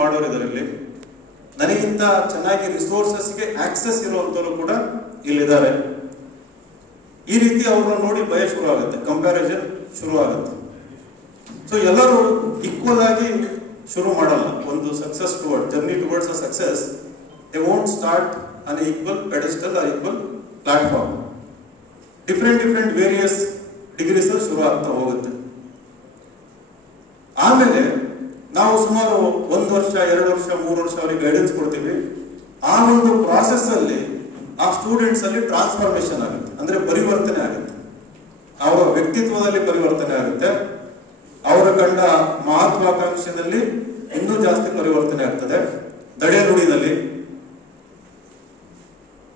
ಮಾಡೋರು ಇದರಲ್ಲಿ. ನನಗಿಂತ ಚೆನ್ನಾಗಿ ರಿಸೋರ್ಸಸ್ಗೆ ಆಕ್ಸೆಸ್ ಇರುವಂತವರು ಕೂಡ ಇಲ್ಲಿದ್ದಾರೆ. ಈ ರೀತಿ ಅವ್ರನ್ನ ನೋಡಿ ಭಯ ಶುರು ಆಗುತ್ತೆ ಕಂಪ್ಯಾರಿಸನ್ ಶುರು ಆಗುತ್ತೆ. ಸೊ ಎಲ್ಲರೂ ಈಕ್ವಲ್ ಆಗಿ ಶುರು ಮಾಡಲ್ಲ. ಒಂದು success toward journey towards a success they won't start on equal pedestal or equal platform different different various degrees ಶುರು ಆಗ್ತಾ ಹೋಗುತ್ತೆ. ಆಮೇಲೆ ನಾವು ಸುಮಾರು ಒಂದು ವರ್ಷ, ಎರಡು ವರ್ಷ, ಮೂರು ವರ್ಷ ಅವರಿಗೆ ಗೈಡೆನ್ಸ್ ಕೊಡ್ತೀವಿ. ಆ ಒಂದು ಪ್ರಾಸೆಸ್ ಅಲ್ಲಿ ಆ ಸ್ಟೂಡೆಂಟ್ಸ್ ಅಲ್ಲಿ ಟ್ರಾನ್ಸ್ಫಾರ್ಮೇಶನ್ ಆಗುತ್ತೆ. ಅಂದ್ರೆ ಪರಿವರ್ತನೆ ಆಗುತ್ತೆ. ಅವರ ವ್ಯಕ್ತಿತ್ವದಲ್ಲಿ ಪರಿವರ್ತನೆ ಆಗುತ್ತೆ. ಅವರ ಕಂಡ ಮಹತ್ವಾಕಾಂಕ್ಷೆಯಲ್ಲಿ ಇನ್ನೂ ಜಾಸ್ತಿ ಪರಿವರ್ತನೆ ಆಗ್ತದೆ. ದಡೆ ನುಡಿನಲ್ಲಿ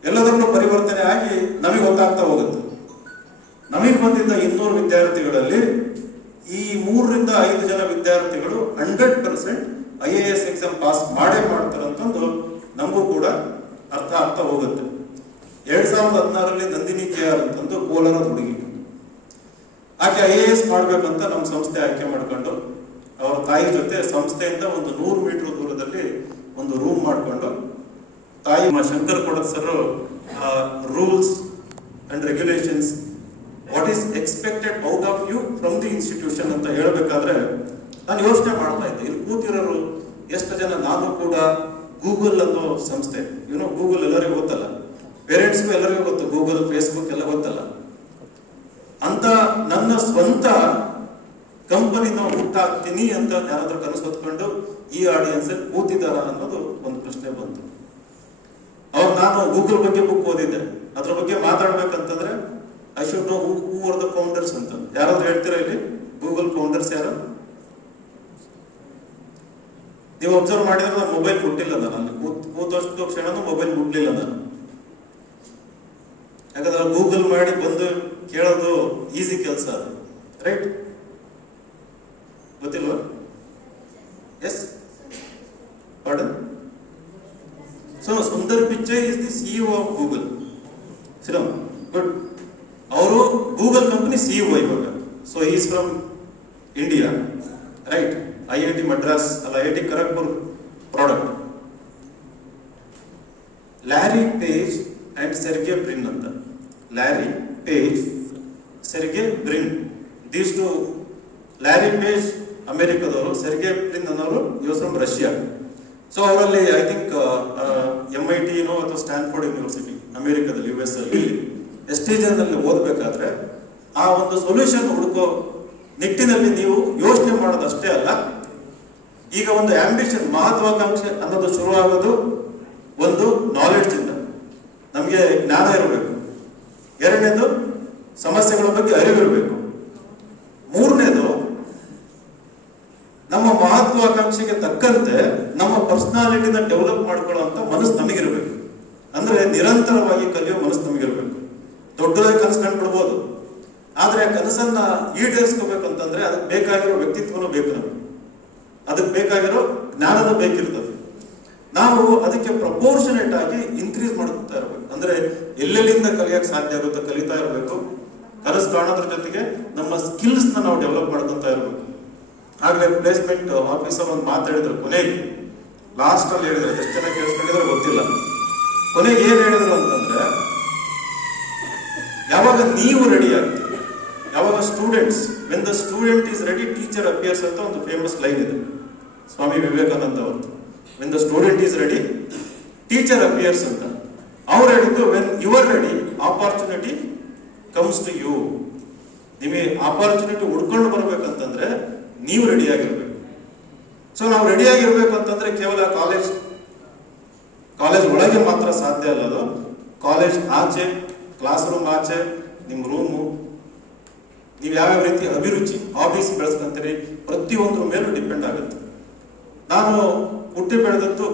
ಎಲ್ಲದರಲ್ಲೂ ಪರಿವರ್ತನೆ ಆಗಿ ನಮಗೆ ಗೊತ್ತಾಗ್ತಾ ಹೋಗುತ್ತೆ. ನಮಗೆ ಬಂದಿದ್ದ ಇನ್ನೂರು ವಿದ್ಯಾರ್ಥಿಗಳಲ್ಲಿ ಜನ ವಿದ್ಯಾರ್ಥಿಗಳು hundred percent I A S exam pass ಮಾಡೇ ಮಾಡ್ತಾರಂತಂದು ನಮಗೂ ಕೂಡ ಅರ್ಥ ಆಗ್ತಾ ಹೋಗುತ್ತೆ. ಎರಡ್ ಸಾವಿರದ ಹದಿನಾರರಲ್ಲಿ ನಂದಿನಿ ಕೆ ಆರ್ ಅಂತಂದು ಕೋಲಾರದ ಹುಡುಗಿ. ಆಕೆ ಐ ಎ ಎಸ್ ಮಾಡ್ಬೇಕಂತ ನಮ್ಮ ಸಂಸ್ಥೆ ಆಯ್ಕೆ ಮಾಡ್ಕೊಂಡು, ಅವರ ತಾಯಿ ಜೊತೆ ಸಂಸ್ಥೆಯಿಂದ ಒಂದು ನೂರು ಮೀಟರ್ ದೂರದಲ್ಲಿ ಒಂದು ರೂಮ್ ಮಾಡ್ಕೊಂಡು, ತಾಯಿ ಶಂಕರ್ ಕೊಡದ್ sir rules and regulations what is expected out of you from the institution ಅಂತ ಹೇಳಬೇಕಾದ್ರೆ ನಾನು ಯೋಚನೆ ಮಾಡ್ತಾ ಇದ್ದೆ. ಇಲ್ಲಿ ಕೂತಿರೋರು ಎಷ್ಟು ಜನ? ನಾನು ಕೂಡ ಗೂಗಲ್ ಅನ್ನೋ ಸಂಸ್ಥೆ. ಏನೋ ಗೂಗಲ್ ಎಲ್ಲರಿಗೂ ಗೊತ್ತಲ್ಲ. ಪೇರೆಂಟ್ಸ್ಗೂ ಎಲ್ಲರಿಗೂ ಗೊತ್ತು. ಗೂಗಲ್ ಫೇಸ್ಬುಕ್ ಎಲ್ಲ ಗೊತ್ತಲ್ಲ. ಅಂತ ನನ್ನ ಸ್ವಂತ ಕಂಪನಿ ನಾವು ಹುಟ್ಟಾಕ್ತೀನಿ ಅಂತ ಯಾರಾದ್ರೂ ಕನಸು ಹೊತ್ಕೊಂಡು ಈ ಆಡಿಯನ್ಸ್ ಕೂತಿದ್ದಾರ ಅನ್ನೋದು ಒಂದು ಪ್ರಶ್ನೆ ಬಂತು. ಅವ್ರು ನಾನು ಗೂಗಲ್ ಬಗ್ಗೆ ಬುಕ್ ಓದಿದ್ದೆ ಅದ್ರ ಬಗ್ಗೆ ಮಾತಾಡ್ಬೇಕಂತಂದ್ರೆ I should know who who are the founders ಅಂತ ಯಾರಾದ್ರೂ ಹೇಳ್ತೀರಾ ಇಲ್ಲಿ? ಗೂಗಲ್ ಫೌಂಡರ್ಸ್ ಯಾರು? ನೀವು ಅಬ್ಸರ್ವ್ ಮಾಡಿದ್ರೆ ನಾನು ಮೊಬೈಲ್ ಮುಟ್ಟಿಲ್ಲ ನಾನು ವರ್ಷದ ಕ್ಷಣನೂ ಮೊಬೈಲ್ ಮುಟ್ಲಿಲ್ಲ ನಾನು. ಯಾಕಂದ್ರೆ ಗೂಗಲ್ ಮಾಡಿ ಬಂದು ಕೇಳೋದು ಈಸಿ ಕೆಲಸ. ರೈಟ್ ಗೊತ್ತಿಲ್ವಾ? Yes pardon so Sundar Pichai is the CEO of Google Shriram ಗುಡ್ ಅವರು ಗೂಗಲ್ ಕಂಪನಿ ಸಿಇಒ ಇವಾಗ so is from India right I I T Madras ಅಲ್ಲ I I T product Larry Page and Sergey Brin ಅಂತ. Larry Page Sergey Brin these two Larry Page ಅಮೆರಿಕದವರು Sergey Brin ಅನ್ನೋರು ಇವರು from Russia so ಅವರಲ್ಲಿ I think M I ಟಿನೋ ಅಥವಾ Stanford university ಅಮೆರಿಕದಲ್ಲಿ U S ಅಲ್ಲಿ ಎಸ್ಟೇಜನಲ್ಲಿ ಓದಬೇಕಾದ್ರೆ ಆ ಒಂದು ಸೊಲ್ಯೂಷನ್ ಹುಡುಕೋ ನಿಟ್ಟಿನಲ್ಲಿ ನೀವು ಯೋಚನೆ ಮಾಡೋದಷ್ಟೇ ಅಲ್ಲ. ಈಗ ಒಂದು ಆಂಬಿಷನ್ ಮಹತ್ವಾಕಾಂಕ್ಷೆ ಅನ್ನೋದು ಶುರುವಾಗೋದು ಒಂದು ನಾಲೆಡ್ಜ್ ಇಂದ. ನಮಗೆ ಜ್ಞಾನ ಇರಬೇಕು. ಎರಡನೇದು ಸಮಸ್ಯೆಗಳ ಬಗ್ಗೆ ಅರಿವಿರಬೇಕು. ಮೂರನೇದು ನಮ್ಮ ಮಹತ್ವಾಕಾಂಕ್ಷೆಗೆ ತಕ್ಕಂತೆ ನಮ್ಮ ಪರ್ಸನಾಲಿಟಿನ ಡೆವಲಪ್ ಮಾಡ್ಕೊಳ್ಳುವಂತ ಮನಸ್ಸು ನಮಗಿರಬೇಕು. ಅಂದ್ರೆ ನಿರಂತರವಾಗಿ ಕಲಿಯೋ ಮನಸ್ಸು ನಮಗಿರ್ಬೇಕು. ಆದ್ರೆ ಕನಸನ್ನ ಈಡೇರಿಸ್ಕೋಬೇಕಂತಂದ್ರೆ ಅದಕ್ಕೆ ಬೇಕಾಗಿರೋ ವ್ಯಕ್ತಿತ್ವನೂ ಬೇಕು ನಮಗೆ. ಅದಕ್ಕೆ ಬೇಕಾಗಿರೋ ಜ್ಞಾನದ ಬೇಕಿರ್ತದೆ. ನಾವು ಅದಕ್ಕೆ ಪ್ರಪೋರ್ಷನೇಟ್ ಆಗಿ ಇನ್ಕ್ರೀಸ್ ಮಾಡ್ತಾ ಇರಬೇಕು. ಅಂದ್ರೆ ಎಲ್ಲೆಲ್ಲಿಂದ ಕಲಿಯಕ್ಕೆ ಸಾಧ್ಯ ಆಗುತ್ತೆ ಕಲಿತಾ ಇರಬೇಕು. ಕನಸು ಕಾಣೋದ್ರ ಜೊತೆಗೆ ನಮ್ಮ ಸ್ಕಿಲ್ಸ್ ನಾವು ಡೆವಲಪ್ ಮಾಡ್ಕೊಂತ ಇರಬೇಕು. ಆಗ್ಲೇ ಪ್ಲೇಸ್ಮೆಂಟ್ ಆಫೀಸರ್ ಒಂದು ಮಾತಾಡಿದ್ರು ಕೊನೆಗೆ. ಲಾಸ್ಟ್ ಅಲ್ಲಿ ಹೇಳಿದ್ರೆ ಎಷ್ಟು ಜನ ಕೇಳಿಸ್ಕೊಂಡಿದ್ರೆ ಗೊತ್ತಿಲ್ಲ. ಕೊನೆಗೆ ಏನ್ ಹೇಳಿದ್ರು ಅಂತಂದ್ರೆ, ಯಾವಾಗ ನೀವು ready ಆಗ್ತೀರಿ students when the student is ready teacher appears ಅಂತ ಒಂದು ಫೇಮಸ್ ಲೈನ್ ಇದೆ. ಸ್ವಾಮಿ ವಿವೇಕಾನಂದ ಅವರು. When the student is ready teacher appears ಅಂತ. ಅವ್ರು ಹೇಳಿದ್ದು when your ready opportunity comes to you ನಿಮಗೆ ಆಪರ್ಚುನಿಟಿ ಹುಡ್ಕೊಂಡು ಬರ್ಬೇಕಂತಂದ್ರೆ ನೀವು ರೆಡಿ ಆಗಿರ್ಬೇಕು. ಸೊ ನಾವು ರೆಡಿ ಆಗಿರ್ಬೇಕು ಅಂತಂದ್ರೆ ಕೇವಲ ಕಾಲೇಜ್ ಕಾಲೇಜ್ ಒಳಗೆ ಮಾತ್ರ ಸಾಧ್ಯ ಅಲ್ಲ ಅದು. ಕಾಲೇಜ್ ಆಚೆ ಕ್ಲಾಸ್ ರೂಮ್ ಆಚೆ, ನಿಮ್ಮ ರೂಮು ನೀವು ಯಾವ್ಯಾವ ರೀತಿ ಅಭಿರುಚಿ ಹಾಬೀಸ್ ಬೆಳೆಸ್ಕೊಂತೀರಿ ಪ್ರತಿಯೊಂದ್ರ ಮೇಲೂ ಡಿಪೆಂಡ್ ಆಗುತ್ತೆ. ನಾನು ಹುಟ್ಟಿ ಬೆಳೆದದ್ದು